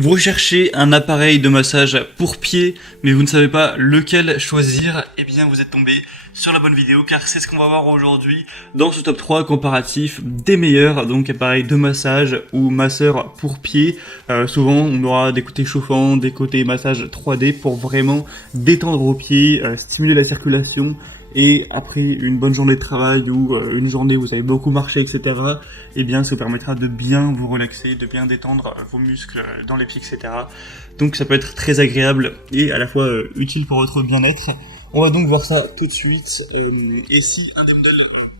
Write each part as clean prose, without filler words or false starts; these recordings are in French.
Vous recherchez un appareil de massage pour pied, mais vous ne savez pas lequel choisir, eh bien vous êtes tombé sur la bonne vidéo car c'est ce qu'on va voir aujourd'hui dans ce top 3 comparatif des meilleurs donc appareils de massage ou masseurs pour pied. Souvent on aura des côtés chauffants, des côtés massage 3D pour vraiment détendre vos pieds, stimuler la circulation. Et après une bonne journée de travail ou une journée où vous avez beaucoup marché, etc., eh bien, ça vous permettra de bien vous relaxer, de bien détendre vos muscles dans les pieds, etc. Donc ça peut être très agréable et à la fois utile pour votre bien-être. On va donc voir ça tout de suite. Et si un des modèles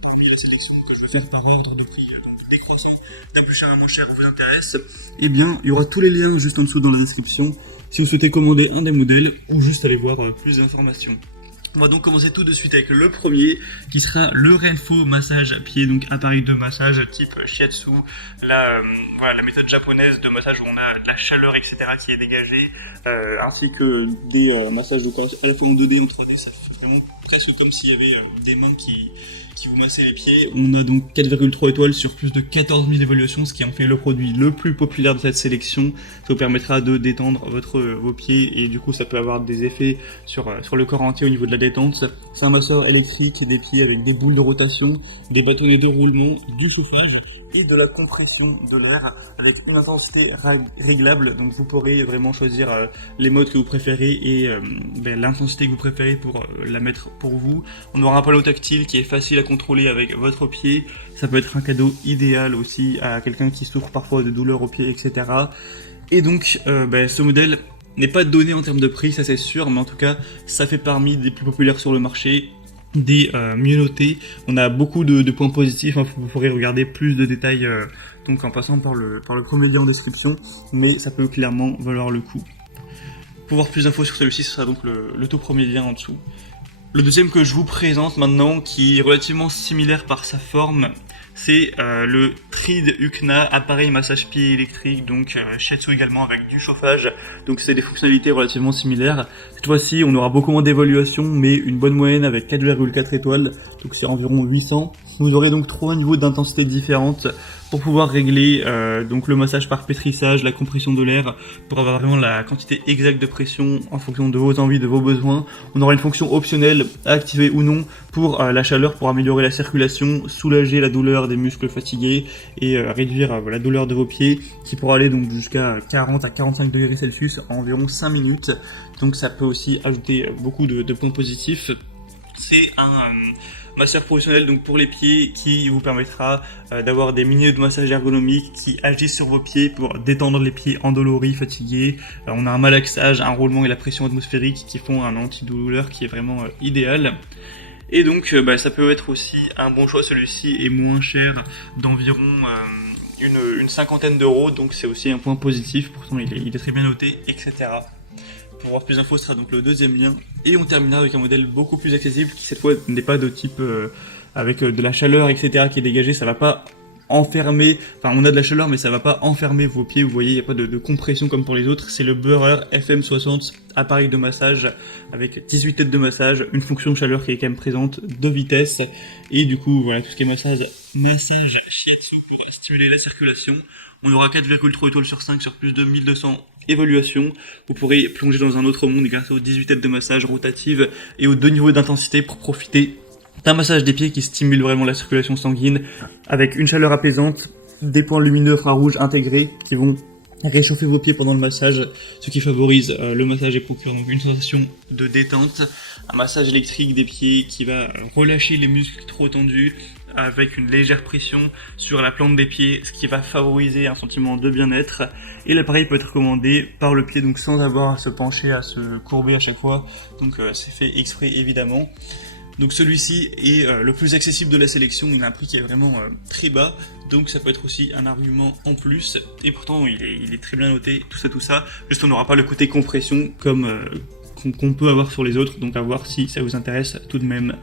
parmi la sélection que je vais faire par ordre de prix, donc décroissant, d'un plus cher à moins cher, vous intéresse, eh bien, il y aura tous les liens juste en dessous dans la description si vous souhaitez commander un des modèles ou juste aller voir plus d'informations. On va donc commencer tout de suite avec le premier qui sera le Renpho massage à pied, donc appareil de massage type shiatsu, la méthode japonaise de massage où on a la chaleur etc qui est dégagée, ainsi que des massages de corps à la fois en 2D et en 3D, ça fait vraiment presque comme s'il y avait des mains qui vous massaient les pieds. On a donc 4,3 étoiles sur plus de 14 000 évaluations, ce qui en fait le produit le plus populaire de cette sélection. Ça vous permettra de détendre vos pieds et du coup ça peut avoir des effets sur le corps entier au niveau de la détente. C'est un masseur électrique des pieds avec des boules de rotation, des bâtonnets de roulement, du chauffage et de la compression de l'air avec une intensité réglable. Donc vous pourrez vraiment choisir les modes que vous préférez et l'intensité que vous préférez pour la mettre pour vous. On aura un panneau tactile qui est facile à contrôler avec votre pied. Ça peut être un cadeau idéal aussi à quelqu'un qui souffre parfois de douleurs aux pieds, etc. Et donc ce modèle n'est pas donné en termes de prix, ça c'est sûr, mais en tout cas ça fait parmi des plus populaires sur le marché, des mieux notés. On a beaucoup de points positifs, hein, vous pourrez regarder plus de détails donc en passant par le premier lien en description, mais ça peut clairement valoir le coup. Pour voir plus d'infos sur celui-ci, ce sera donc le tout premier lien en dessous. Le deuxième que je vous présente maintenant, qui est relativement similaire par sa forme, c'est le Trid Ukna, appareil massage pied électrique, donc shiatsu également avec du chauffage, donc c'est des fonctionnalités relativement similaires. Cette fois-ci on aura beaucoup moins d'évaluation, mais une bonne moyenne avec 4,4 étoiles, donc c'est environ 800. Vous aurez donc 3 niveaux d'intensité différentes pour pouvoir régler donc le massage par pétrissage, la compression de l'air, pour avoir vraiment la quantité exacte de pression en fonction de vos envies, de vos besoins. On aura une fonction optionnelle à activer ou non pour la chaleur, pour améliorer la circulation, soulager la douleur des muscles fatigués et réduire la douleur de vos pieds, qui pourra aller donc jusqu'à 40 à 45 degrés Celsius en environ 5 minutes. Donc ça peut aussi ajouter beaucoup de points positifs. C'est un masseur professionnel donc pour les pieds qui vous permettra d'avoir des minutes de massage ergonomique qui agissent sur vos pieds pour détendre les pieds endoloris, fatigués. On a un malaxage, un roulement et la pression atmosphérique qui font un antidouleur qui est vraiment idéal. Et donc ça peut être aussi un bon choix, celui-ci est moins cher d'environ une cinquantaine d'euros, donc c'est aussi un point positif, pourtant il est très bien noté, etc. Pour voir plus d'infos, ce sera donc le deuxième lien. Et on terminera avec un modèle beaucoup plus accessible qui cette fois n'est pas de type avec de la chaleur, etc. qui est dégagée. Ça va pas enfermer, enfin on a de la chaleur mais ça va pas enfermer vos pieds. Vous voyez, il n'y a pas de compression comme pour les autres. C'est le Burrer FM60, appareil de massage avec 18 têtes de massage, une fonction de chaleur qui est quand même présente, 2 vitesses. Et du coup, voilà, tout ce qui est massage shiatsu pour stimuler la circulation. On aura 4,3 étoiles sur 5 sur plus de 1200 évaluations. Vous pourrez plonger dans un autre monde grâce aux 18 têtes de massage rotatives et aux 2 niveaux d'intensité pour profiter d'un massage des pieds qui stimule vraiment la circulation sanguine avec une chaleur apaisante, des points lumineux infrarouges intégrés qui vont réchauffer vos pieds pendant le massage, ce qui favorise le massage et procure donc une sensation de détente. Un massage électrique des pieds qui va relâcher les muscles trop tendus avec une légère pression sur la plante des pieds, ce qui va favoriser un sentiment de bien-être. Et l'appareil peut être commandé par le pied, donc sans avoir à se pencher, à se courber à chaque fois. Donc c'est fait exprès évidemment. Donc celui-ci est le plus accessible de la sélection, il a un prix qui est vraiment très bas, donc ça peut être aussi un argument en plus, et pourtant il est très bien noté, tout ça, juste on n'aura pas le côté compression comme qu'on peut avoir sur les autres, donc à voir si ça vous intéresse tout de même.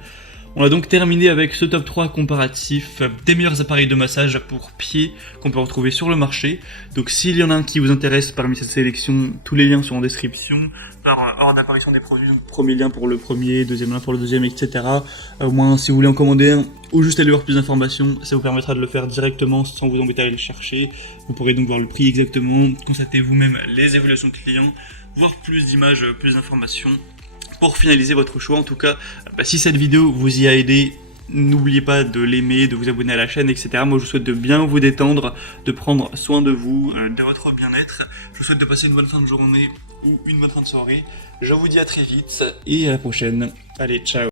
On a donc terminé avec ce top 3 comparatif des meilleurs appareils de massage pour pieds qu'on peut retrouver sur le marché. Donc s'il y en a un qui vous intéresse parmi cette sélection, tous les liens sont en description. Par ordre d'apparition des produits, donc premier lien pour le premier, deuxième lien pour le deuxième, etc. Au moins si vous voulez en commander un ou juste aller voir plus d'informations, ça vous permettra de le faire directement sans vous embêter à aller le chercher. Vous pourrez donc voir le prix exactement, constater vous-même les évaluations clients, voir plus d'images, plus d'informations pour finaliser votre choix. En tout cas, si cette vidéo vous y a aidé, n'oubliez pas de l'aimer, de vous abonner à la chaîne, etc. Moi, je vous souhaite de bien vous détendre, de prendre soin de vous, de votre bien-être. Je vous souhaite de passer une bonne fin de journée ou une bonne fin de soirée. Je vous dis à très vite et à la prochaine. Allez, ciao.